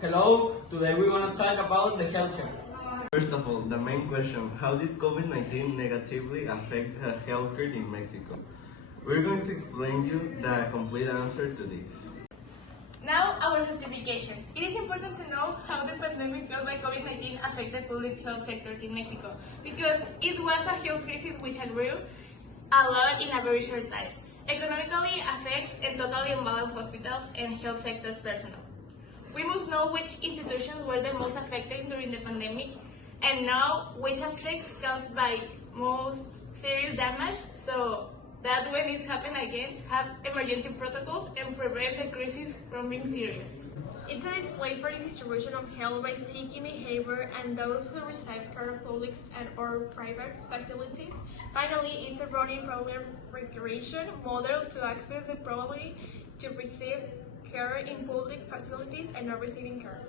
Hello, today we want to talk about the healthcare. First of all, the main question, how did COVID-19 negatively affect healthcare in Mexico? We're going to explain you the complete answer to this. Now, our justification. It is important to know how the pandemic caused by COVID-19 affected public health sectors in Mexico, because it was a health crisis which grew a lot in a very short time. Economically affect and totally imbalanced hospitals and health sectors personnel. We must know which institutions were the most affected during the pandemic and know which aspects caused by most serious damage, so that when it happens again, have emergency protocols and prevent the crisis from being serious. It's a display for the distribution of health by seeking behavior and those who receive care of public and or private facilities. Finally, it's a running problem recreation model to access the probability to receive care in public facilities and not receiving care.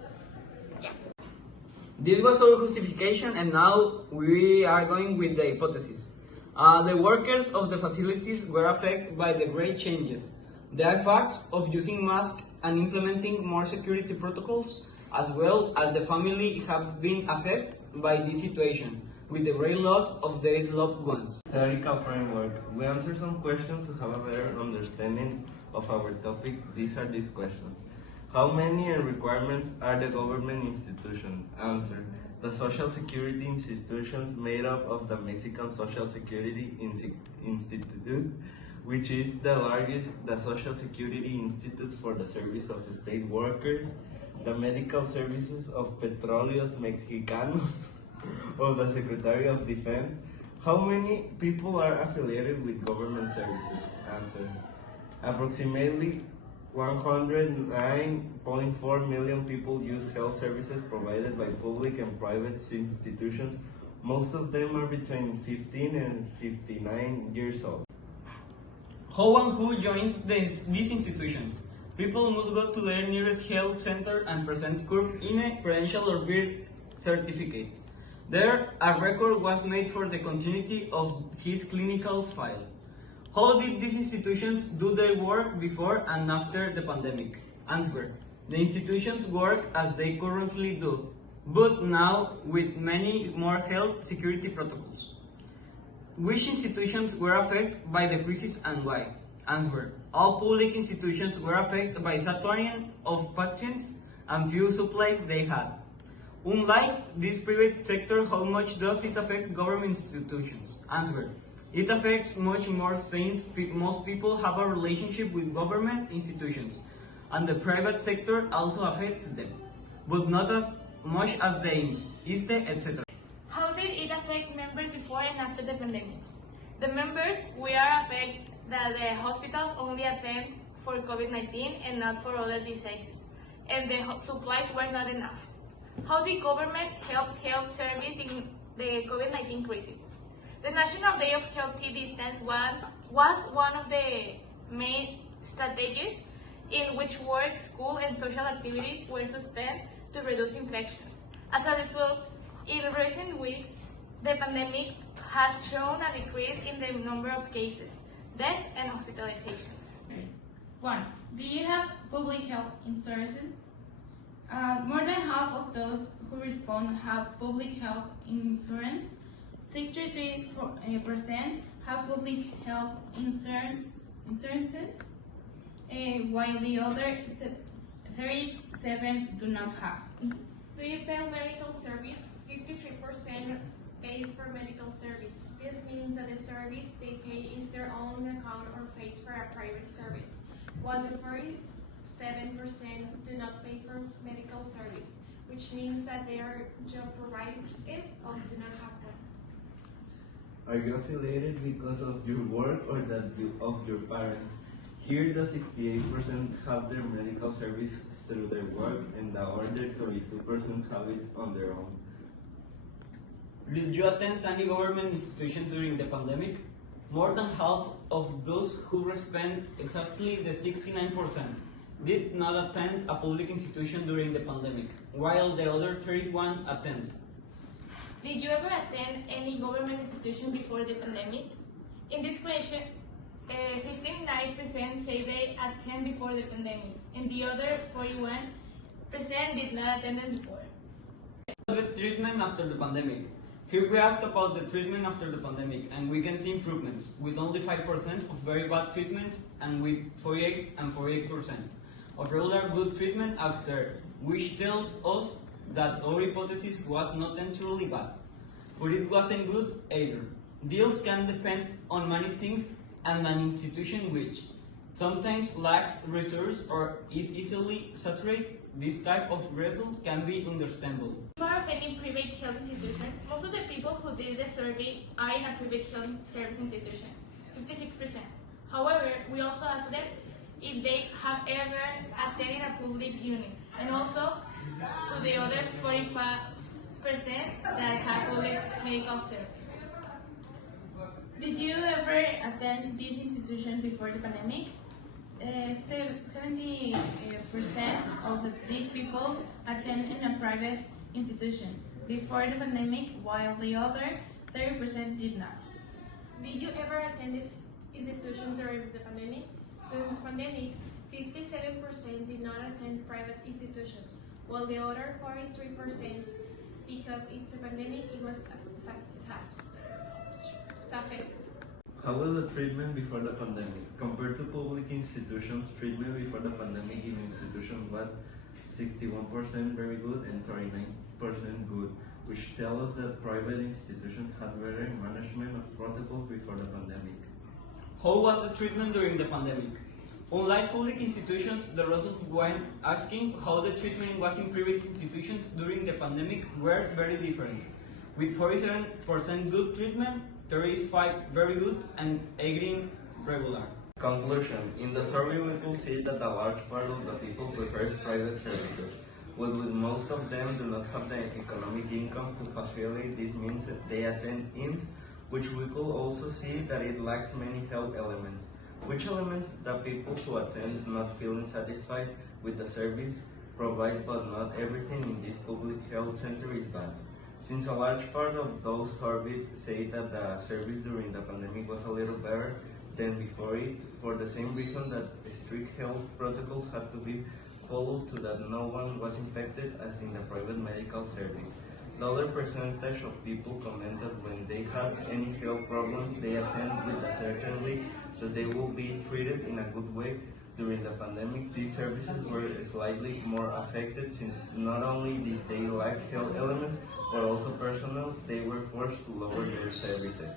Yeah. This was our justification, and now we are going with the hypothesis. The workers of the facilities were affected by the great changes. The effects of using masks and implementing more security protocols, as well as the family have been affected by this situation, with the great loss of their loved ones. Theoretical framework. We answer some questions to have a better understanding of our topic. These are these questions. How many and requirements are the government institutions? Answer. The Social Security institutions made up of the Mexican Social Security Institute, which is the largest, the Social Security Institute for the Service of State Workers, the Medical Services of Petróleos Mexicanos, of the Secretary of Defense. How many people are affiliated with government services? Answer. Approximately 109.4 million people use health services provided by public and private institutions. Most of them are between 15 and 59 years old. How and who joins these institutions? People must go to their nearest health center and present CURP in a credential or birth certificate. There, a record was made for the continuity of his clinical file. How did these institutions do their work before and after the pandemic? Answer. The institutions work as they currently do, but now with many more health security protocols. Which institutions were affected by the crisis and why? Answer. All public institutions were affected by saturation of patients and few supplies they had. Unlike this private sector, how much does it affect government institutions? Answer. It affects much more since most people have a relationship with government institutions, and the private sector also affects them, but not as much as the IMSS, ISSSTE, etc. How did it affect members before and after the pandemic? The members we are affected that the hospitals only attend for COVID-19 and not for other diseases, and the supplies were not enough. How did government help health service in the COVID-19 crisis? The National Day of Healthy Distance was one of the main strategies in which work, school, and social activities were suspended to reduce infections. As a result, in recent weeks, the pandemic has shown a decrease in the number of cases, deaths, and hospitalizations. 1. Do you have public health insurance? More than half of those who respond have public health insurance. 63% have public health insurances, while the other 37 do not have. Do you pay medical service? 53% pay for medical service. This means that the service they pay is their own account or paid for a private service, while the 47% do not pay for medical service, which means that their job provides it or do not have one. Are you affiliated because of your work or of your parents? Here, the 68% have their medical service through their work, and the other 32% have it on their own. Did you attend any government institution during the pandemic? More than half of those who respond, exactly the 69%, did not attend a public institution during the pandemic, while the other 31 attend. Did you ever attend any government institution before the pandemic? In this question, 59% say they attend before the pandemic, and the other 41 did not attend them before. The treatment after the pandemic. Here we ask about the treatment after the pandemic, and we can see improvements, with only 5% of very bad treatments and with 48% of regular good treatment after, which tells us that our hypothesis was not entirely bad, but it wasn't good either. Deals can depend on many things, and an institution which sometimes lacks resources or is easily saturated, this type of result can be understandable. Part of any private health institution, most of the people who did the survey are in a private health service institution, 56%. However, we also asked them if they have ever attended a public unit, and also to the other 45% that have public medical service. Did you ever attend this institution before the pandemic? 70% of these people attend in a private institution before the pandemic, while the other 30% did not. Did you ever attend this institution during the pandemic? During the pandemic, 57% did not attend private institutions, while the other 43%, because it's a pandemic, it was safest. How was the treatment before the pandemic? Compared to public institutions, treatment before the pandemic in institutions was 61% very good and 39% good, which tells us that private institutions had better management of protocols before the pandemic. How was the treatment during the pandemic? Unlike public institutions, the results when asking how the treatment was in private institutions during the pandemic were very different, with 47% good treatment, 35 very good, and 18 regular. Conclusion. In the survey we could see that a large part of the people prefers private services, but with most of them do not have the economic income to facilitate this means they attend IMSS, which we could also see that it lacks many health elements. Which elements that people who attend not feeling satisfied with the service provide, but not everything in this public health center is bad. Since a large part of those surveyed say that the service during the pandemic was a little better than before it, for the same reason that strict health protocols had to be followed so that no one was infected as in the private medical service. The other percentage of people commented when they had any health problem, they attend with the certainty that they will be treated in a good way. During the pandemic, these services were slightly more affected since not only did they lack health elements, but also personnel, they were forced to lower their services.